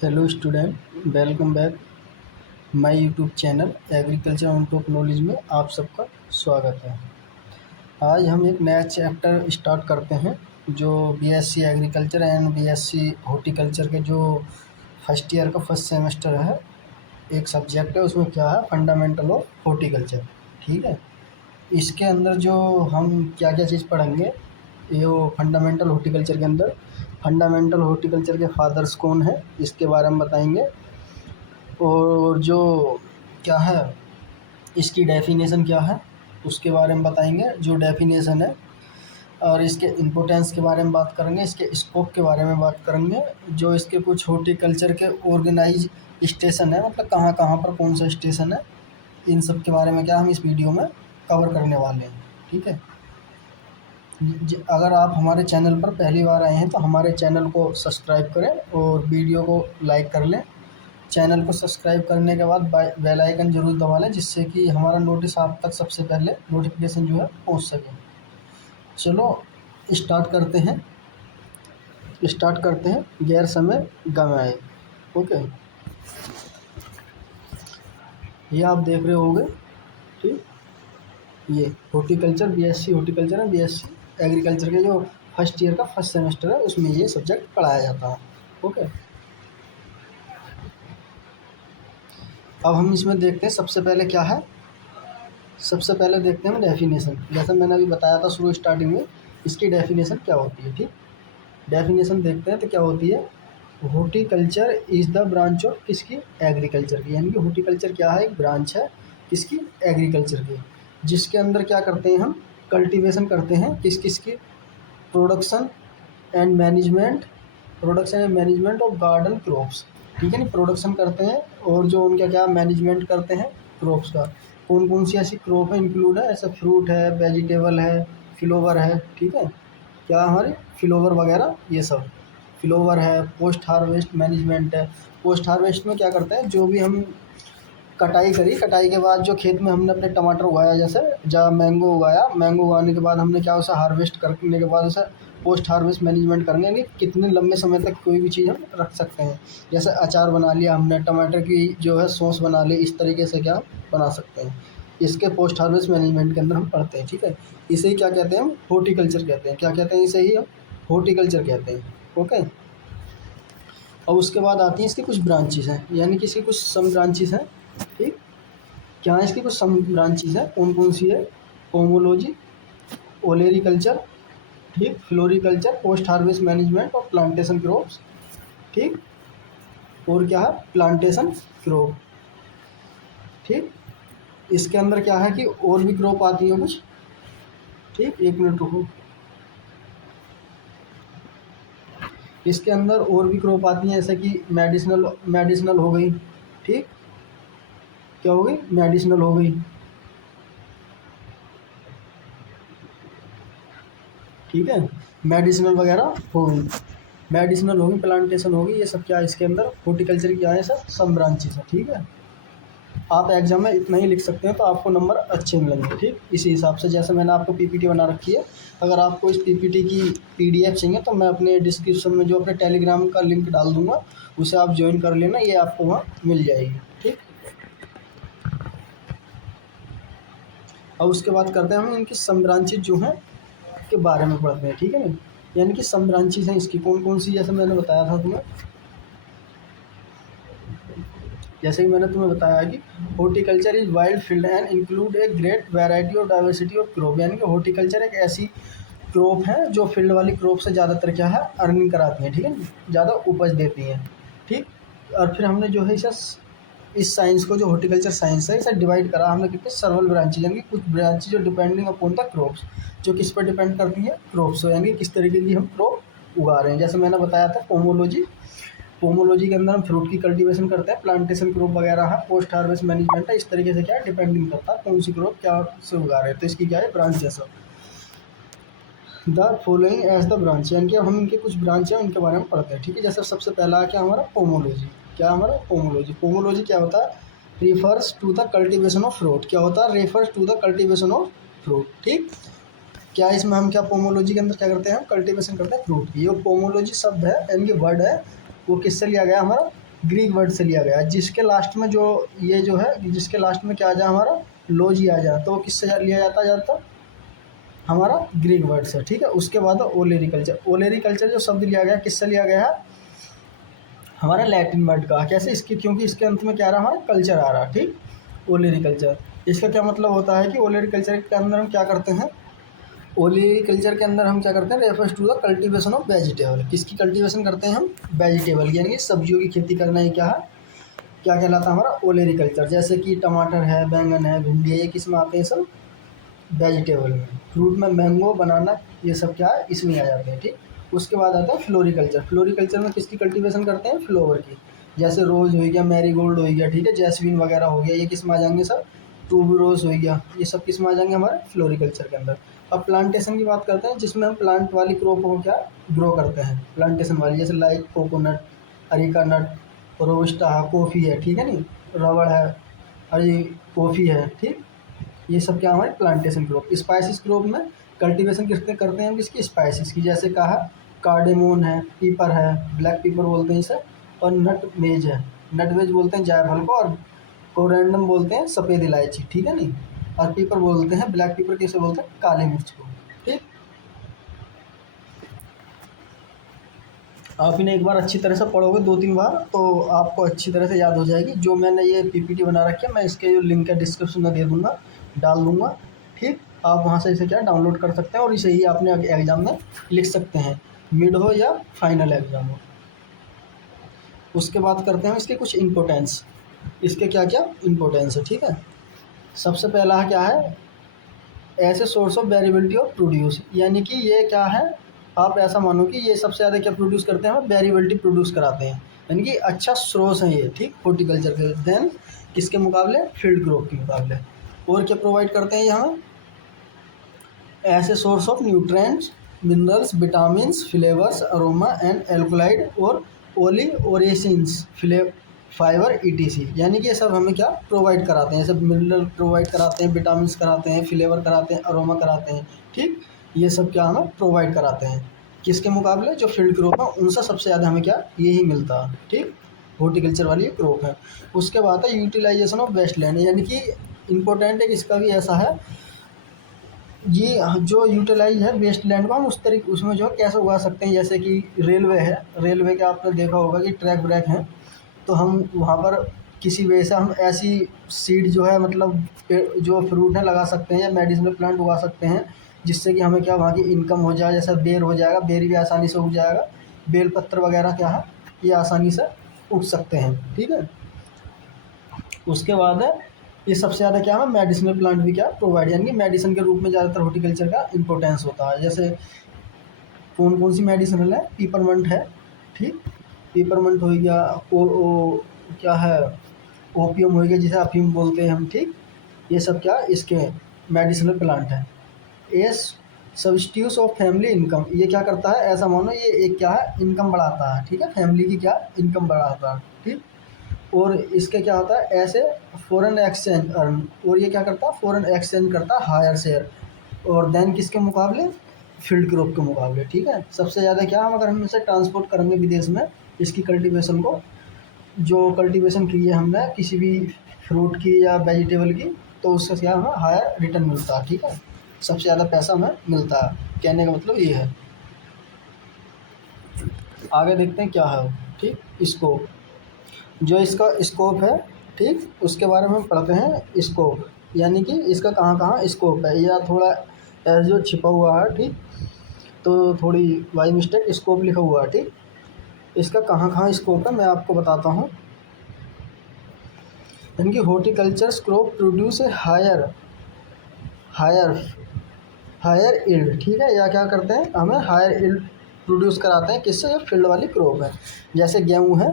Hello student, welcome back my YouTube channel agriculture on top knowledge में आप सबका स्वागत है। आज हम एक नया चैप्टर स्टार्ट करते हैं जो BSc agriculture and BSc horticulture के जो फर्स्ट ईयर का फर्स्ट सेमेस्टर है। एक सब्जेक्ट है, उसमें क्या है, फंडामेंटल ऑफ हॉर्टिकल्चर। ठीक है, इसके अंदर जो हम क्या क्या चीज़ पढ़ेंगे, ये वो फंडामेंटल हॉर्टिकल्चर के अंदर फंडामेंटल हॉर्टिकल्चर के फादर्स कौन है इसके बारे में बताएंगे, और जो क्या है इसकी डेफिनेशन क्या है उसके बारे में बताएंगे, जो डेफिनेशन है, और इसके इम्पोर्टेंस के बारे में बात करेंगे, इसके स्कोप के बारे में बात करेंगे, जो इसके कुछ हॉर्टिकल्चर के ऑर्गेनाइज स्टेशन है, मतलब कहाँ कहाँ पर कौन सा स्टेशन है, इन सब के बारे में क्या हम इस वीडियो में कवर करने वाले हैं। ठीक है, अगर आप हमारे चैनल पर पहली बार आए हैं तो हमारे चैनल को सब्सक्राइब करें और वीडियो को लाइक कर लें। चैनल को सब्सक्राइब करने के बाद बेल आइकन जरूर दबा लें, जिससे कि हमारा नोटिस आप तक सबसे पहले नोटिफिकेशन जो है पहुंच सके। चलो स्टार्ट करते हैं गैर समय गंवाए। ओके, ये आप देख रहे होंगे। ठीक, ये हॉर्टिकल्चर बीएससी हॉर्टिकल्चर है, बीएससी एग्रीकल्चर के जो फर्स्ट ईयर का फर्स्ट सेमेस्टर है उसमें ये सब्जेक्ट पढ़ाया जाता है। ओके, अब हम इसमें देखते हैं सबसे पहले क्या है। सबसे पहले देखते हैं हम डेफिनेशन। जैसा मैंने अभी बताया था शुरू स्टार्टिंग में, इसकी डेफिनेशन क्या होती है। ठीक, डेफिनेशन देखते हैं तो क्या होती है। Horticulture is the branch of किसकी, एग्रीकल्चर की। यानी कि हॉर्टिकल्चर क्या है, एक ब्रांच है किसकी, एग्रीकल्चर की, जिसके अंदर क्या करते हैं हम, कल्टीवेशन करते हैं किस किस की, production and management of garden crops. ठीक है ना, प्रोडक्शन करते हैं और जो उनका क्या मैनेजमेंट करते हैं क्रॉप्स का। कौन कौन सी ऐसी क्रॉप है इंक्लूड है, ऐसा फ्रूट है, वेजिटेबल है, फ्लोवर है। ठीक है, क्या हमारे फ्लोवर वगैरह ये सब फ्लोवर है। पोस्ट हार्वेस्ट मैनेजमेंट है। पोस्ट हार्वेस्ट में क्या करते हैं, जो भी हम कटाई करी, कटाई के बाद जो खेत में हमने अपने टमाटर उगाया, जैसे जहाँ मैंगो उगाया, मैंगो उगाने के बाद हमने क्या उसे हार्वेस्ट करने के बाद उसे पोस्ट हार्वेस्ट मैनेजमेंट करेंगे कि कितने लंबे समय तक कोई भी चीज़ हम रख सकते हैं। जैसे अचार बना लिया हमने, टमाटर की जो है सॉस बना ली, इस तरीके से क्या बना सकते हैं, इसके पोस्ट हार्वेस्ट मैनेजमेंट के अंदर हम पढ़ते हैं। ठीक है, इसे ही क्या कहते हैं हम, हॉर्टिकल्चर कहते हैं। क्या कहते हैं, इसे ही हम हॉर्टिकल्चर कहते हैं। ओके, और उसके बाद आती हैं इसकी कुछ ब्रांचेस हैं, यानी कि इसकी कुछ सम ब्रांचेस हैं। ठीक, क्या है इसकी कुछ सम ब्रांचेस है, कौन कौन सी है, पोमोलॉजी, ओलेरिकल्चर, ठीक, फ्लोरिकल्चर, पोस्ट हार्वेस्ट मैनेजमेंट और प्लांटेशन क्रॉप्स। ठीक, और क्या है, प्लांटेशन क्रॉप। ठीक, इसके अंदर क्या है कि और भी क्रॉप आती है कुछ। ठीक, एक मिनट रुको, इसके अंदर और भी क्रॉप आती हैं जैसे कि मेडिसिनल हो गई। ठीक, क्या हो गई, मेडिसिनल हो गई। ठीक है, मेडिसिनल वगैरह हो गई, मेडिसिनल होगी, प्लांटेशन होगी, ये सब क्या है इसके अंदर हॉर्टिकल्चर की क्या है, सब ब्रांचेस है। ठीक है, आप एग्जाम में इतना ही लिख सकते हैं तो आपको नंबर अच्छे मिलेंगे। ठीक, इसी हिसाब से जैसे मैंने आपको पीपीटी बना रखी है, अगर आपको इस पीपीटी की पीडीएफ चाहिए तो मैं अपने डिस्क्रिप्शन में जो अपने टेलीग्राम का लिंक डाल दूंगा, उसे आप ज्वाइन कर लेना, ये आपको वहाँ मिल जाएगी। ठीक, और उसके बाद करते हैं हम इनकी सम ब्रांचेज जो हैं के बारे में पढ़ते हैं। ठीक है ना, यानी कि सम ब्रांचेस हैं इसकी कौन कौन सी, जैसे मैंने बताया था तुम्हें, जैसे कि मैंने तुम्हें बताया कि horticulture is wild field and include a great variety और डाइवर्सिटी ऑफ क्रॉप। यानी कि हॉर्टिकल्चर एक ऐसी क्रॉप है जो फील्ड वाली क्रॉप से ज़्यादातर क्या है, अर्निंग कराती है। ठीक है, ज़्यादा उपज देती हैं। ठीक, और फिर हमने जो है इस साइंस को, जो हॉर्टिकल्चर साइंस है, इसे डिवाइड करा हमने कितने सर्वल ब्रांचेज, यानी कि कुछ ब्रांचेज जो डिपेंडिंग अपॉन द क्रॉप्स, जो किस पर डिपेंड करती हैं, क्रॉप्स, यानी कि किस तरीके की हम क्रॉप उगा रहे हैं। जैसे मैंने बताया था पोमोलॉजी के अंदर हम फ्रूट की कल्टीवेशन करते हैं, प्लांटेशन क्रॉप वगैरह है, पोस्ट हार्वेस्ट मैनेजमेंट है, इस तरीके से क्या है डिपेंडिंग करता है कौन सी क्रॉप क्या से उगा रहे हैं, तो इसकी क्या है ब्रांच जैसा। The following as the branch, यानी कि अब हम इनके कुछ ब्रांच हैं उनके बारे में पढ़ते हैं। ठीक है, जैसे सबसे पहला क्या हमारा पोमोलॉजी। क्या हमारा पोमोलॉजी क्या होता है, refers to the cultivation of fruit. क्या होता है, refers to the cultivation of fruit. ठीक, क्या इसमें हम क्या पोमोलॉजी के अंदर क्या करते हैं, हम कल्टीवेशन करते हैं फ्रूट की। ये पोमोलॉजी शब्द है, यानी कि वर्ड है, वो किससे लिया गया हमारा, ग्रीक वर्ड से लिया गया है, जिसके लास्ट में जो ये जो है, जिसके लास्ट में क्या आ जाए हमारा लॉजी आ जाए, तो किससे लिया जाता है ज़्यादातर, हमारा ग्रीक वर्ड से, ठीक है। उसके बाद ओलेरिकल्चर, ओलेरिकल्चर जो शब्द लिया गया किससे लिया गया है, हमारा लैटिन वर्ड का। कैसे, इसकी क्योंकि इसके अंत में क्या आ रहा है, हमारा कल्चर आ रहा है, ठीक। ओलेरिकल्चर, इसका क्या मतलब होता है कि ओलेरिकल्चर के अंदर हम क्या करते हैं, ओलेरिकल्चर के अंदर हम क्या करते हैं, refers to the cultivation of vegetable. किसकी कल्टीवेशन करते हैं हम, वेजिटेबल यानी कि सब्जियों की खेती करना, ये क्या है, क्या कहलाता है हमारा ओलेरिकल्चर। जैसे कि टमाटर है, बैंगन है, भिंडी है, ये किस में आते हैं, सब वेजिटेबल में। फ्रूट में मैंगो, बनाना, ये सब क्या है, इसमें आ जाते हैं, ठीक। उसके बाद आता है फ्लोरिकल्चर। फ्लोरिकल्चर में किसकी कल्टीवेशन करते हैं, फ्लावर की। जैसे रोज़ हो गया, मैरीगोल्ड हो गया, ठीक है, जैस्मिन वगैरह हो गया, ये किस में आ जाएंगे सब, ट्यूबरोज हो गया, ये सब किस में आ जाएंगे, हमारे फ्लोरिकल्चर के अंदर। अब प्लांटेशन की बात करते हैं, जिसमें हम प्लांट वाली क्रॉप को क्या ग्रो करते हैं, प्लांटेशन वाली, जैसे लाइक कोकोनट, अरिका नट, रोबस्टा है, कॉफ़ी है, ठीक है नी, रबड़ है, और ये कॉफ़ी है, ठीक। ये सब क्या हमारे प्लांटेशन क्रॉप। स्पाइसिस क्रॉप में कल्टीवेशन किसके करते हैं हम, किसकी, स्पाइसिस की। जैसे कहा कार्डेमोन है, पीपर है, ब्लैक पीपर बोलते हैं इसे, और नटमेज है, नटमेज बोलते हैं जायफल को, और कोरेंडम बोलते हैं सफ़ेद इलायची, ठीक है नी। और पीपर बोलते हैं, ब्लैक पीपर किसे बोलते हैं, काली मिर्च को, ठीक। आप इन्हें एक बार अच्छी तरह से पढ़ोगे 2-3 बार, तो आपको अच्छी तरह से याद हो जाएगी। जो मैंने ये पीपीटी बना रखी है, मैं इसके जो लिंक है डिस्क्रिप्शन में दे दूँगा, डाल दूँगा, ठीक। आप वहाँ से इसे क्या डाउनलोड कर सकते हैं, और इसे ही अपने एग्ज़ाम में लिख सकते हैं, मिड हो या फाइनल एग्ज़ाम हो। उसके बाद करते हैं इसके कुछ इम्पोर्टेंस, इसके क्या क्या इम्पोर्टेंस है, ठीक है। सबसे पहला क्या है, ऐसे source of variability of produce, यानी कि ये क्या है, आप ऐसा मानो कि ये सबसे ज़्यादा क्या प्रोड्यूस करते हैं, वेरिएबिलिटी प्रोड्यूस कराते हैं, यानी कि अच्छा सोर्स है ये, ठीक, हॉर्टिकल्चर के। देन किसके मुकाबले, फील्ड क्रॉप के मुकाबले। और क्या प्रोवाइड करते हैं यहाँ, ऐसे source of nutrients, minerals, vitamins, flavours, aroma and alkaloid और ओलिओरेसिन्स, फाइबर ईटीसी, यानी कि ये सब हमें क्या प्रोवाइड कराते हैं, सब मिनरल प्रोवाइड कराते हैं, विटामिन्स कराते हैं, फ्लेवर कराते हैं, अरोमा कराते हैं, ठीक। ये सब क्या हमें प्रोवाइड कराते हैं, किसके मुकाबले, जो फील्ड क्रॉप है उनसे सबसे ज़्यादा हमें क्या यही मिलता है, ठीक। हॉर्टिकल्चर वाली क्रॉप है। उसके बाद है यूटिलाइजेशन ऑफ वेस्ट लैंड, यानी कि इम्पोर्टेंट है, इसका भी ऐसा है, ये जो यूटिलाइज है वेस्ट लैंड को हम उस तरीके उसमें जो है कैसे उगा सकते हैं। जैसे कि रेलवे है, रेलवे के आपने देखा होगा कि ट्रैक ब्रैक हैं, तो हम वहाँ पर किसी वजह से हम ऐसी सीड जो है, मतलब जो फ्रूट है लगा सकते हैं, या मेडिसिनल प्लांट उगा सकते हैं, जिससे कि हमें क्या वहाँ की इनकम हो जाए। जैसा बेर हो जाएगा, बेर भी आसानी से उग जाएगा, बेल पत्र वगैरह क्या है, ये आसानी से उग सकते हैं, ठीक है। उसके बाद है, ये सबसे ज़्यादा क्या है, मेडिसिनल प्लांट भी क्या प्रोवाइड, यानी कि मेडिसिन के रूप में ज़्यादातर हॉर्टिकल्चर का इंपॉर्टेंस होता है। जैसे कौन कौन सी मेडिसिनल है, पीपरमंट है, ठीक, पीपरमंट हो गया, क्या है, ओपियम हो गया, जिसे अफीम बोलते हैं हम, ठीक। ये सब क्या इसके मेडिसिनल प्लांट है। S substitute of family income, ये क्या करता है, ऐसा मानो ये एक क्या है, इनकम बढ़ाता है, ठीक है, फैमिली की क्या इनकम बढ़ाता है, ठीक। और इसके क्या होता है, ऐसे फॉरेन एक्सचेंज अर्न, और ये क्या करता है, फॉरेन एक्सचेंज करता है हायर शेयर, और देन किसके मुकाबले, फील्ड क्रॉप के मुकाबले, ठीक है। सबसे ज़्यादा क्या, हम अगर हम इसे ट्रांसपोर्ट करेंगे विदेश में, इसकी कल्टीवेशन को, जो कल्टीवेशन की है हमने किसी भी फ्रूट की या वेजिटेबल की, तो उससे क्या हमें हायर रिटर्न मिलता है, ठीक है, सबसे ज़्यादा पैसा हमें मिलता है। कहने का मतलब ये है। आगे देखते हैं क्या है वो, ठीक। स्कोप, जो इसका स्कोप है, ठीक, उसके बारे में हम पढ़ते हैं। स्कोप यानी कि इसका कहाँ कहाँ स्कोप है, या थोड़ा जो छिपा हुआ है, ठीक, तो थोड़ी बाई मिस्टेक स्कोप लिखा हुआ है, ठीक। इसका कहाँ कहाँ स्कोप है मैं आपको बताता हूँ। यानी कि horticulture crop produce a higher higher higher yield, ठीक है, या क्या करते हैं, हमें हायर इल्ड प्रोड्यूस कराते हैं, किससे, फील्ड वाली क्रॉप है। जैसे गेहूँ है,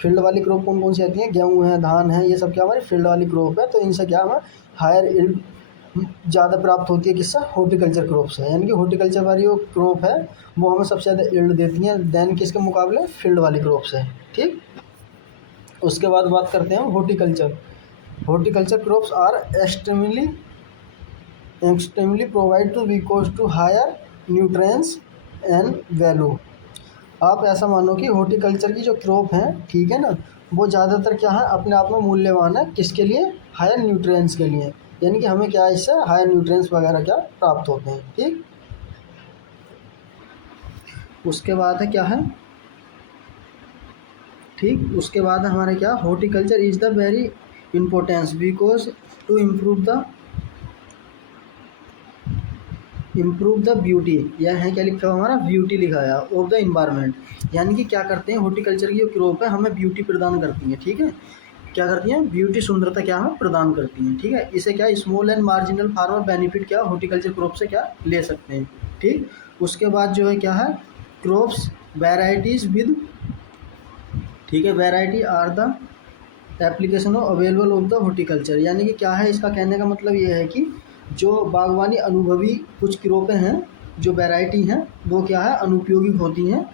फील्ड वाली क्रॉप कौन कौन सी आती है, गेहूँ है, धान है, ये सब क्या हमारी फील्ड वाली क्रॉप है, तो इनसे क्या हमें हायर इल्ड ज़्यादा प्राप्त होती है, किससे, हॉर्टिकल्चर क्रॉप से। यानी कि हॉर्टिकल्चर वाली जो क्रॉप है वो हमें सबसे ज़्यादा इल्ड देती है, देन किसके मुकाबले, फील्ड वाली क्रॉप से, ठीक। उसके बाद बात करते हैं horticulture. Horticulture crops are extremely provide to because to higher nutrients and value, आप ऐसा मानो कि हॉर्टिकल्चर की जो क्रॉप है, ठीक है ना, वो ज़्यादातर क्या है, अपने आप में मूल्यवान है, किसके लिए, हायर न्यूट्रिएंट्स के लिए, यानी कि हमें क्या है, इससे हायर न्यूट्रिएंट्स वगैरह क्या प्राप्त होते हैं। ठीक, उसके बाद है क्या है, ठीक, उसके बाद हमारे क्या, horticulture is the very importance because to improve the beauty, यह है क्या लिखा हुआ हमारा, ब्यूटी लिखा है ऑफ द इन्वायरमेंट, यानी कि क्या करते हैं, हॉर्टिकल्चर की जो क्रॉप है हमें ब्यूटी प्रदान करती है। ठीक है, क्या करती हैं, ब्यूटी, सुंदरता क्या है, प्रदान करती हैं। ठीक है, इसे क्या, small and marginal farmer benefit क्या हॉर्टिकल्चर क्रॉप से क्या ले सकते हैं। ठीक, उसके बाद जो है क्या है, क्रॉप्स वेराइटीज विद, ठीक है, variety are the application of available of the horticulture, यानी कि क्या है, इसका कहने का मतलब ये है कि जो बागवानी अनुभवी कुछ क्रॉपें हैं, जो वैरायटी हैं, वो क्या है, अनुपयोगी होती हैं,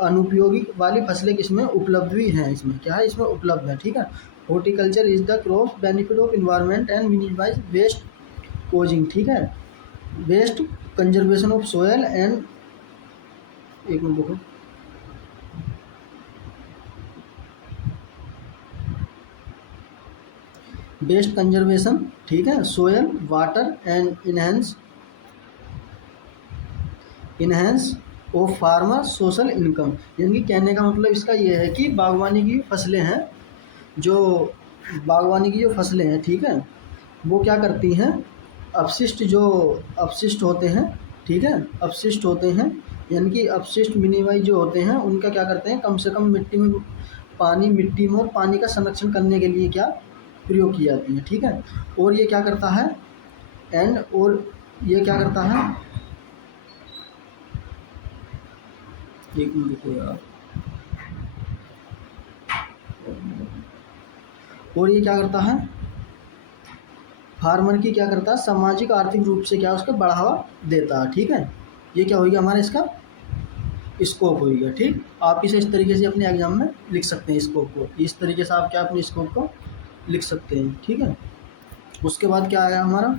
अनुपयोगी वाली फसलें किसमें उपलब्ध भी हैं, इसमें क्या है, इसमें उपलब्ध है। ठीक है, horticulture is the crop benefit of environment and minimize waste causing, ठीक है, waste conservation of soil and, एक मिनट देखो, वेस्ट कंजर्वेशन, ठीक है, soil water and enhance of farmer social income, यानी कि कहने का मतलब इसका ये है कि बागवानी की फसलें हैं, जो बागवानी की जो फसलें हैं, ठीक है, वो क्या करती हैं, अपशिष्ट जो अपशिष्ट होते हैं, ठीक है, अपशिष्ट होते हैं, यानी कि अपशिष्ट मिनिमाइज जो होते हैं, उनका क्या करते हैं, कम से कम मिट्टी में और पानी का संरक्षण करने के लिए क्या प्रयोग की जाती है। ठीक है, और ये क्या करता है, और ये क्या करता है, एक मिनट रुको यार, और ये क्या करता है, फार्मर की क्या करता है, सामाजिक आर्थिक रूप से क्या उसको बढ़ावा देता है। ठीक है, ये क्या होगा हमारा, इसका स्कोप होगा। ठीक, आप इसे इस तरीके से अपने एग्जाम में लिख सकते हैं, स्कोप को इस तरीके से आप क्या अपने स्कोप को लिख सकते हैं। ठीक है, उसके बाद क्या आया हमारा,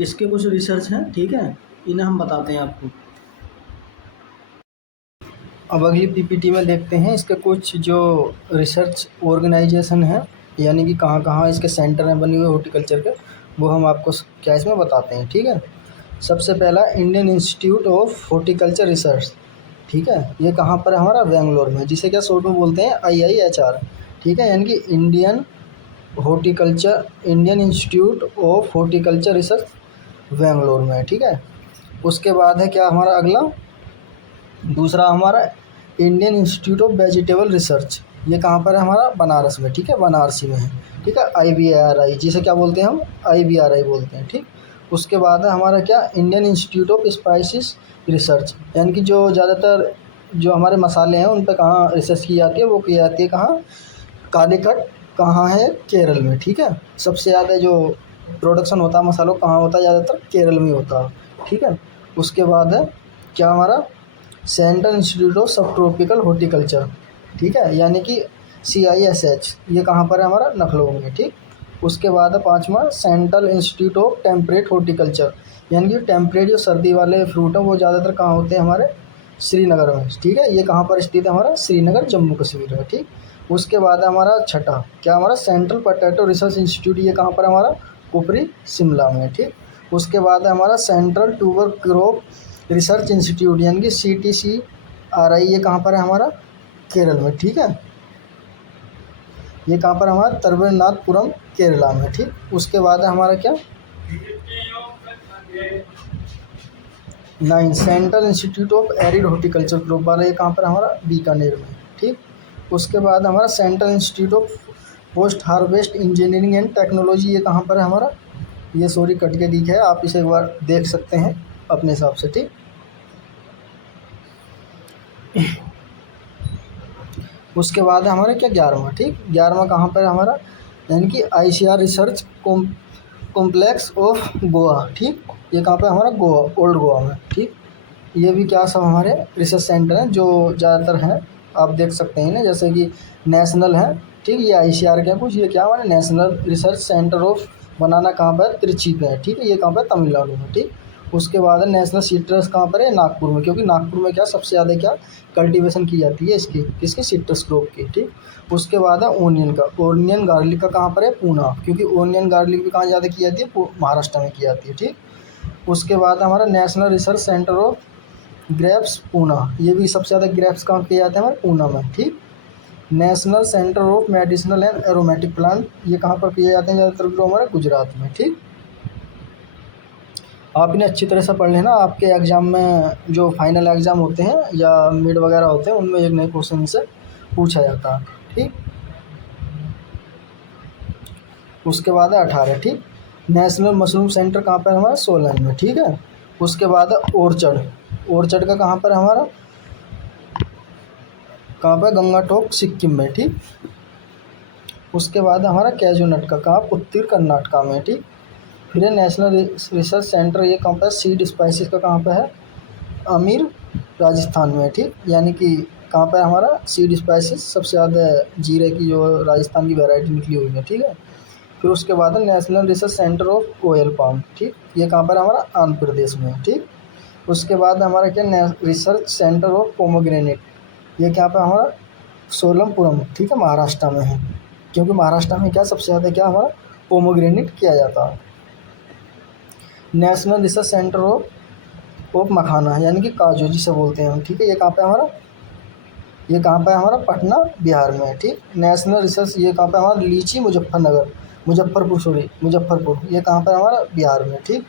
इसके कुछ रिसर्च हैं, ठीक है, इन्हें हम बताते हैं आपको। अब अगली पीपीटी में देखते हैं इसके कुछ जो रिसर्च ऑर्गेनाइजेशन है, यानी कि कहाँ कहाँ इसके सेंटर हैं बने हुए हॉर्टिकल्चर के, वो हम आपको क्या इसमें बताते हैं। ठीक है, सबसे पहला Indian institute of horticulture research, ठीक है, ये कहाँ पर है हमारा, बेंगलोर में, जिसे क्या शॉर्ट में बोलते हैं IIHR। ठीक है, यानी कि Indian institute of horticulture research Bangalore में। ठीक है, उसके बाद है क्या हमारा अगला, दूसरा हमारा Indian institute of vegetable research, ये कहाँ पर है हमारा, बनारस में। ठीक है, बनारसी में है। ठीक है, IVRI, जिसे क्या बोलते हैं हम, IVRI बोलते हैं। ठीक, उसके बाद है हमारा क्या, Indian institute of spices research, यानी कि जो ज़्यादातर जो हमारे मसाले हैं उन पर कहाँ रिसर्च की जाती है, वो की जाती है कहाँ, कालीकट कहाँ है, केरल में। ठीक है, सबसे ज़्यादा जो प्रोडक्शन होता है मसालों कहाँ होता है, ज़्यादातर केरल में होता है। ठीक है, उसके बाद है क्या हमारा, सेंट्रल इंस्टीट्यूट ऑफ सब ट्रॉपिकल हॉर्टिकल्चर, ठीक है, यानी कि CISH, ये कहाँ पर है हमारा, लखनऊ में। ठीक, उसके बाद है पाँचवा, central institute of temperate horticulture, यानी कि टेम्परेट जो सर्दी वाले फ्रूट हैं वो ज़्यादातर कहाँ होते हैं हमारे, श्रीनगर में। ठीक है, ये कहाँ पर स्थित है हमारा, श्रीनगर जम्मू कश्मीर में। ठीक, उसके बाद है हमारा छठा क्या हमारा, सेंट्रल पोटैटो रिसर्च इंस्टीट्यूट, ये कहाँ पर है हमारा, कुफरी शिमला में। ठीक, उसके बाद है हमारा central tuber crop research institute, यानी कि CTCRI, ये कहाँ पर है हमारा, केरल में। ठीक है, ये कहाँ पर हमारा, तिरुवनंतपुरम केरला में। ठीक, उसके बाद है हमारा क्या, 9 central institute of arid horticulture crop वाला, ये कहाँ पर हमारा, बीकानेर में। ठीक, उसके बाद हमारा central institute of post harvest engineering and technology, ये कहाँ पर है हमारा, ये सॉरी कट के दिखा है, आप इसे एक बार देख सकते हैं अपने हिसाब से। ठीक, उसके बाद है हमारा क्या, 11वां। ठीक, 11वां कहाँ पर है हमारा, यानी कि ICR research complex of Goa. ठीक, ये कहाँ पर हमारा, गोवा, ओल्ड गोवा में। ठीक, ये भी क्या सब हमारे रिसर्च सेंटर हैं जो ज़्यादातर हैं, आप देख सकते हैं ना, जैसे कि नेशनल है। ठीक, ये ICR क्या कुछ, ये क्या हमारे नेशनल रिसर्च सेंटर ऑफ बनाना कहाँ पर, त्रिची पे है। ठीक है, ये कहाँ पर, तमिलनाडु में। ठीक, उसके बाद है नेशनल सिट्रस कहाँ पर है, नागपुर में, क्योंकि नागपुर में क्या सबसे ज़्यादा क्या कल्टीवेशन की जाती है इसकी, किसकी, सिट्रस क्रॉप की, ठीक। उसके बाद है ओनियन का, ओनियन गार्लिक का कहाँ पर है, पूना, क्योंकि ओनियन गार्लिक भी कहाँ ज़्यादा की जाती है, महाराष्ट्र में की जाती है, ठीक। उसके बाद हमारा national research centre of grapes Poona, ये भी सबसे ज़्यादा ग्रेप्स कहाँ किए जाते हैं हमारे, पूना में, ठीक। National centre of medicinal and aromatic plant, ये कहाँ पर किए जाते हैं ज़्यादातर, जो हमारे गुजरात में, ठीक। आप इन्हें अच्छी तरह से पढ़ लेना, आपके एग्ज़ाम में जो फाइनल एग्ज़ाम होते हैं या मिड वगैरह होते हैं उनमें एक नए क्वेश्चन से पूछा जाता है, ठीक। उसके बाद है 18, ठीक। नेशनल मशरूम सेंटर कहाँ पर है हमारा, सोलन में, ठीक है। उसके बाद है ओरचड, ओरचड का कहाँ पर है हमारा, कहाँ पर, गंगाटोक सिक्किम में, ठीक। उसके बाद हमारा कैजू नट का कहाँ, पुत्तिर कर्नाटका में, ठीक। फिर है नेशनल रिसर्च सेंटर, ये कहाँ पर, सीड स्पाइसेस का कहाँ पर है, अमीर, राजस्थान में, ठीक। यानी कि कहाँ पर है हमारा, सीड स्पाइसेस सबसे ज़्यादा जीरे की जो राजस्थान की वैरायटी निकली हुई है, ठीक है। फिर उसके बाद है national research centre of oil palm, ठीक, ये कहाँ पर है हमारा, आंध्र प्रदेश में, ठीक। उसके बाद हमारा क्या, रिसर्च सेंटर ऑफ पोमोग्रेनेट, ये क्या पर हमारा, सोलमपुरम, ठीक है, महाराष्ट्र में है, क्योंकि महाराष्ट्र में क्या सबसे ज़्यादा क्या हमारा पोमोग्रेनेट किया जाता है। नेशनल रिसर्च सेंटर ऑफ मखाना, यानी कि काजू जिसे बोलते हैं हम, ठीक है, ये कहाँ पे हमारा, ये कहाँ पे है हमारा, पटना, बिहार में, ठीक। नेशनल रिसर्च, ये कहाँ पे हमारा, लीची, मुजफ्फरपुर, सॉरी मुजफ्फरपुर, ये कहाँ पे है हमारा, बिहार में, ठीक।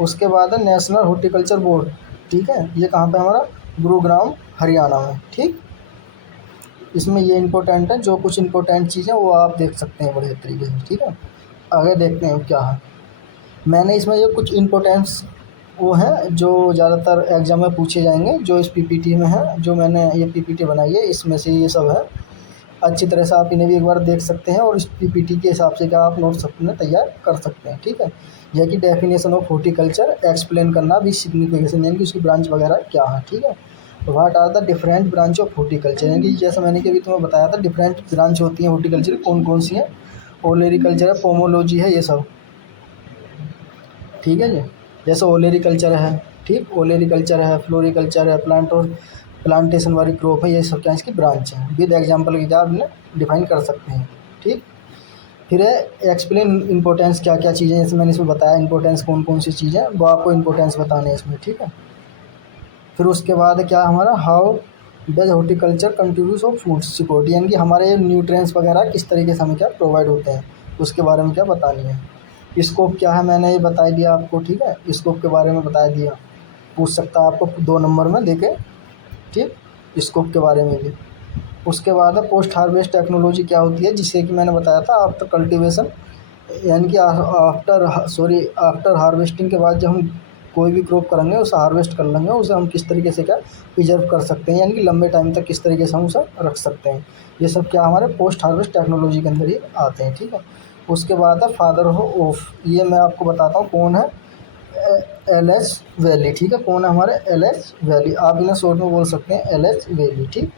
उसके बाद है नेशनल हॉर्टिकल्चर बोर्ड, ठीक है, ये कहाँ पे हमारा, गुरुग्राम, हरियाणा में, ठीक। इसमें ये इंपॉर्टेंट है, जो कुछ इंपॉर्टेंट चीज़ें वो आप देख सकते हैं बढ़िया तरीके से, ठीक है। आगे देखते हैं क्या है, मैंने इसमें ये कुछ इम्पोर्टेंट्स वो हैं जो ज़्यादातर एग्ज़ाम में पूछे जाएंगे, जो इस पीपीटी में है, जो मैंने ये पीपीटी बनाई है इसमें से ये सब है। अच्छी तरह से आप इन्हें भी एक बार देख सकते हैं और इस पीपीटी के हिसाब से क्या आप नोट्स अपने तैयार कर सकते हैं, ठीक है। यह कि डेफिनेशन ऑफ हॉर्टिकल्चर एक्सप्लेन करना भी सिग्निफिकेशन, यानी कि उसकी ब्रांच वगैरह क्या है, ठीक है। What are the different branch of horticulture, यानी कि जैसे मैंने कि अभी तुम्हें बताया था डिफरेंट ब्रांच होती हैं हॉर्टिकल्चर, कौन कौन सी हैं, ओलेरिकल्चर है, पोमोलॉजी है, ये सब, ठीक है जी। जैसे ओलेरिकल्चर है, ठीक, ओलेरिकल्चर है, फ्लोरिकल्चर है, प्लांट और प्लांटेशन वाली क्रॉप है, ये सब क्या इसकी ब्रांच है, विद एग्जांपल के आप इन्हें डिफाइन कर सकते हैं, ठीक। फिर है एक्सप्लेन इंपॉर्टेंस, क्या क्या चीज़ें, जैसे मैंने इसमें बताया इंपॉर्टेंस कौन कौन सी चीज़ें, वो आपको इंपॉर्टेंस बताने हैं इसमें, ठीक है। फिर उसके बाद क्या हमारा, how does horticulture contribute of food security, यानी कि हमारे न्यूट्रिएंट्स वगैरह किस तरीके से हमें क्या प्रोवाइड होते हैं, उसके बारे में क्या बतानी है। स्कोप क्या है मैंने ये बता दिया आपको, ठीक है, स्कोप के बारे में बता दिया, पूछ सकता है आपको 2 नंबर में देके, ठीक, स्कोप के बारे में भी। उसके बाद है पोस्ट हार्वेस्ट टेक्नोलॉजी क्या होती है, जिसे कि मैंने बताया था आफ्टर कल्टीवेशन, यानी कि आफ्टर हार्वेस्टिंग के बाद जब हम कोई भी क्रॉप करेंगे उसे हार्वेस्ट कर लेंगे, उसे हम किस तरीके से क्या प्रिजर्व कर सकते हैं, यानी कि लंबे टाइम तक किस तरीके से हम उसे रख सकते हैं, ये सब क्या हमारे पोस्ट हार्वेस्ट टेक्नोलॉजी के अंदर ही आते हैं, ठीक है। उसके बाद है फादर ऑफ, ये मैं आपको बताता हूँ कौन है, एल एच वैली, ठीक है, कौन है हमारे, एल एच वैली, आप इन्हें शॉर्ट में बोल सकते हैं एल एच वैली, ठीक।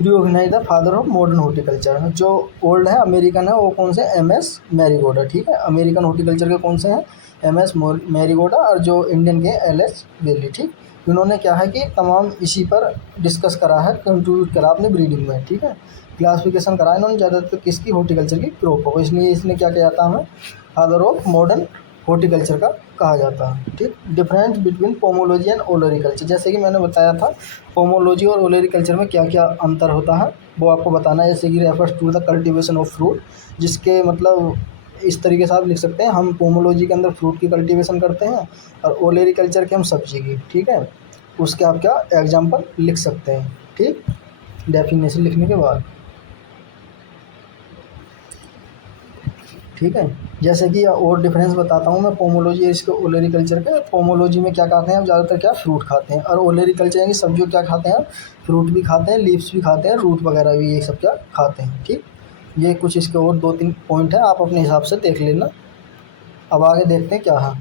Recognize the father of modern horticulture, जो ओल्ड है अमेरिकन है वो कौन से, एम एस मैरीगोडा, ठीक है, अमेरिकन हॉर्टिकल्चर के कौन से हैं, एम एस मैरीगोडा, और जो इंडियन के एल एच वैली, ठीक। इन्होंने क्या है कि तमाम इसी पर डिस्कस करा है, कंट्रीब्यूट करा अपनी ब्रीडिंग में, ठीक है, क्लासिफिकेशन करा इन्होंने ज़्यादातर किसकी, हॉर्टिकल्चर की क्रॉप को, इसलिए इसने क्या किया जाता है हमें फादर ऑफ मॉडर्न हॉर्टिकल्चर का कहा जाता है, ठीक। Difference between pomology and olericulture, जैसे कि मैंने बताया था पोमोलॉजी और ओलेरिकल्चर में क्या क्या अंतर होता है वो आपको बताना है, जैसे कि refers to the cultivation of fruit, जिसके मतलब इस तरीके से आप लिख सकते हैं, हम पोमोलॉजी के अंदर फ्रूट की कल्टीवेशन करते हैं और ओलेरिकल्चर के हम सब्जी की, ठीक है, उसके आप क्या एग्जाम्पल लिख सकते हैं, ठीक, डेफिनेशन लिखने के बाद, ठीक है। जैसे कि और डिफरेंस बताता हूँ मैं, पोमोलॉजी है इसके ओलेरिकल्चर के, पोमोलॉजी में क्या खाते हैं हम ज़्यादातर, क्या फ्रूट खाते हैं, और ओलेरिकल्चर यानी सब्जियों क्या खाते हैं, फ्रूट भी खाते हैं, लीव्स भी खाते हैं, रूट वगैरह भी, ये सब क्या खाते हैं, ठीक। ये कुछ इसके और 2-3 पॉइंट हैं, आप अपने हिसाब से देख लेना। अब आगे देखते हैं क्या है।